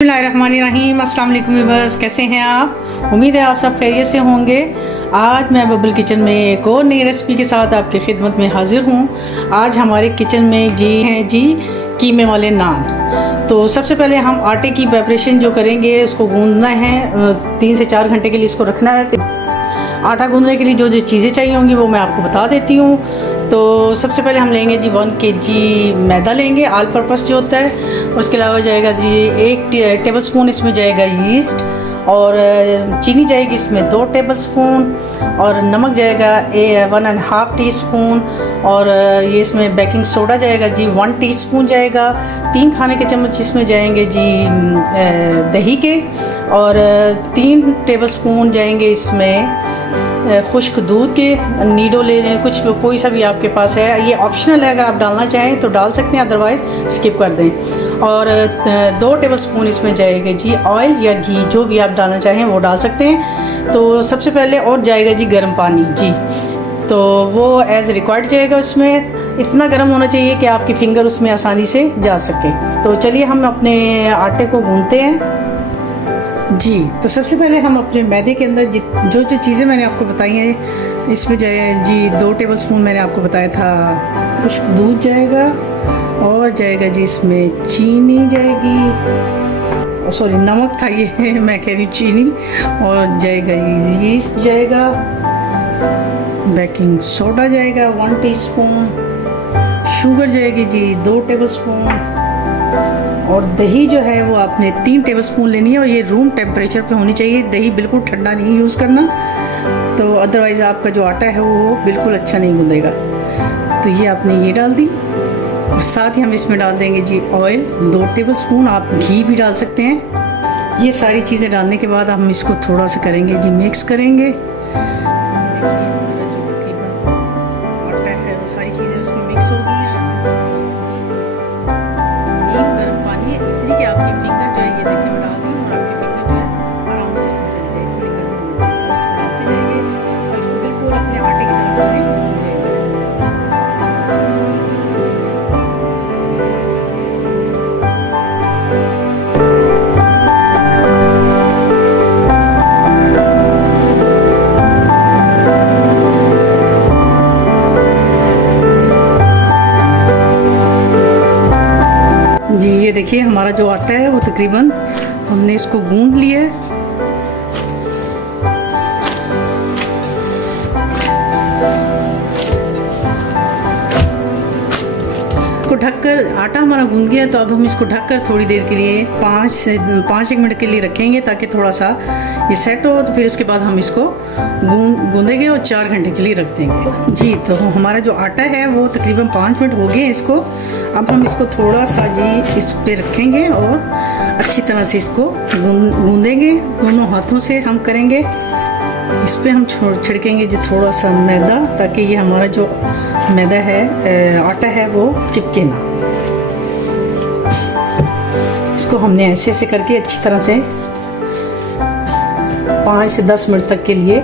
बिस्मिल्लाहिर्रहमानिर्रहीम। अस्सलाम वालेकुम व्यूअर्स, कैसे हैं आप? उम्मीद है आप सब खैरियत से होंगे। आज मैं बबल किचन में एक और नई रेसिपी के साथ आपकी खिदमत में हाजिर हूँ। आज हमारे किचन में हैं कीमे वाले नान। तो सबसे पहले हम आटे की प्रिपरेशन जो करेंगे उसको गूंदना है, 3 से 4 घंटे के लिए इसको रखना है। आटा गूंदने के लिए जो जो चीज़ें चाहिए होंगी वो मैं आपको बता देती हूँ। तो सबसे पहले हम लेंगे 1 kg मैदा लेंगे, ऑल पर्पस जो होता है। उसके अलावा जाएगा 1 टेबलस्पून इसमें जाएगा यीस्ट, और चीनी जाएगी इसमें 2 टेबलस्पून, और नमक जाएगा 1.5 टीस्पून, और ये इसमें बेकिंग सोडा जाएगा 1 टीस्पून जाएगा। 3 खाने के चम्मच इसमें जाएंगे दही के, और 3 टेबलस्पून जाएंगे इसमें खुश्क दूध के। नीडो ले लें, कुछ कोई सा भी आपके पास है, ये ऑप्शनल है, अगर आप डालना चाहें तो डाल सकते हैं, अदरवाइज़ स्किप कर दें। और 2 टेबलस्पून इसमें जाएगा ऑयल या घी, जो भी आप डालना चाहें वो डाल सकते हैं। तो सबसे पहले और जाएगा गर्म पानी तो वो एज़ रिक्वायर्ड जाएगा। उसमें इतना गर्म होना चाहिए कि आपकी फिंगर उसमें आसानी से जा सके। तो चलिए हम अपने आटे को गूंथते हैं तो सबसे पहले हम अपने मैदे के अंदर जो जो चीज़ें मैंने आपको बताई हैं, इसमें जाए 2 टेबलस्पून मैंने आपको बताया था खुश्क दूध जाएगा, और जाएगा इसमें चीनी जाएगी, सॉरी नमक था ये मैं कह रही हूँ चीनी, और जाएगा यीस्ट जाएगा, बेकिंग सोडा जाएगा 1 टीस्पून, शुगर जाएगी 2 टेबलस्पून, और दही जो है वो आपने 3 टेबलस्पून लेनी है, और ये रूम टेम्परेचर पे होनी चाहिए। दही बिल्कुल ठंडा नहीं यूज़ करना, तो अदरवाइज़ आपका जो आटा है वो बिल्कुल अच्छा नहीं गूंदेगा। तो ये आपने ये डाल दी, और साथ ही हम इसमें डाल देंगे ऑयल 2 टेबलस्पून, आप घी भी डाल सकते हैं। ये सारी चीज़ें डालने के बाद हम इसको थोड़ा सा करेंगे मिक्स करेंगे। देखिए हमारा जो तकरीबन आटा है वो सारी चीज़ें उसमें मिक्स हो गई हैं। गर्म पानी है, इसलिए कि आपकी फिंगर जो है, ये देखिए मैं डाल रही हूँ, और आपकी फिंगर जो है आराम से इसमें चल जाए, इसलिए गर्म होना चाहिए। इसको डालते जाएंगे और इसको बिल्कुल अपने आटे की तरह भूनेंगे। ये देखिए हमारा जो आटा है वो तकरीबन हमने इसको गूंद लिया है। इसको ढककर, आटा हमारा गूंद गया है, तो अब हम इसको ढककर थोड़ी देर के लिए 5 मिनट के लिए रखेंगे, ताकि थोड़ा सा ये सेट हो। तो फिर उसके बाद हम इसको गूंदेंगे और 4 घंटे के लिए रख देंगे तो हमारा जो आटा है वो तकरीबन 5 मिनट हो गए इसको। अब हम इसको थोड़ा सा इस पे रखेंगे और अच्छी तरह से इसको गूंदेंगे, दोनों हाथों से हम करेंगे। इस पे हम छिड़केंगे थोड़ा सा मैदा, ताकि ये हमारा जो मैदा है, आटा है, वो चिपके ना। इसको हमने ऐसे ऐसे करके अच्छी तरह से 5 से 10 मिनट तक के लिए,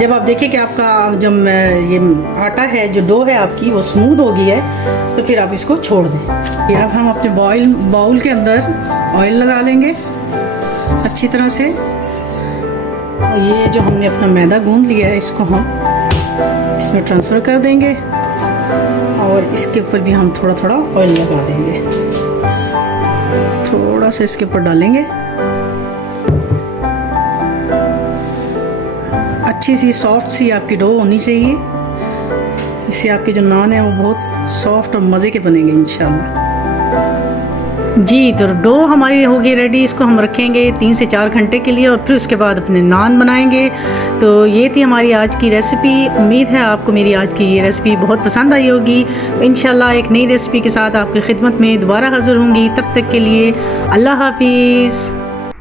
जब आप देखिए कि आपका जब ये आटा है, जो डो है आपकी, वो स्मूथ हो गई है, तो फिर आप इसको छोड़ दें। अब हम अपने बाउल के अंदर ऑयल लगा लेंगे अच्छी तरह से, और ये जो हमने अपना मैदा गूंद लिया है इसको हम इसमें ट्रांसफ़र कर देंगे, और इसके ऊपर भी हम थोड़ा थोड़ा ऑयल लगा देंगे, थोड़ा सा इसके ऊपर डालेंगे। अच्छी सी सॉफ्ट सी आपकी डो होनी चाहिए, इससे आपके जो नान है वो बहुत सॉफ्ट और मज़े के बनेंगे इंशाल्लाह। तो डो हमारी हो गई रेडी। इसको हम रखेंगे 3 से 4 घंटे के लिए, और फिर उसके बाद अपने नान बनाएंगे। तो ये थी हमारी आज की रेसिपी। उम्मीद है आपको मेरी आज की ये रेसिपी बहुत पसंद आई होगी। इंशाल्लाह एक नई रेसिपी के साथ आपकी खिदमत में दोबारा हाज़िर होंगी। तब तक के लिए अल्लाह हाफिज़।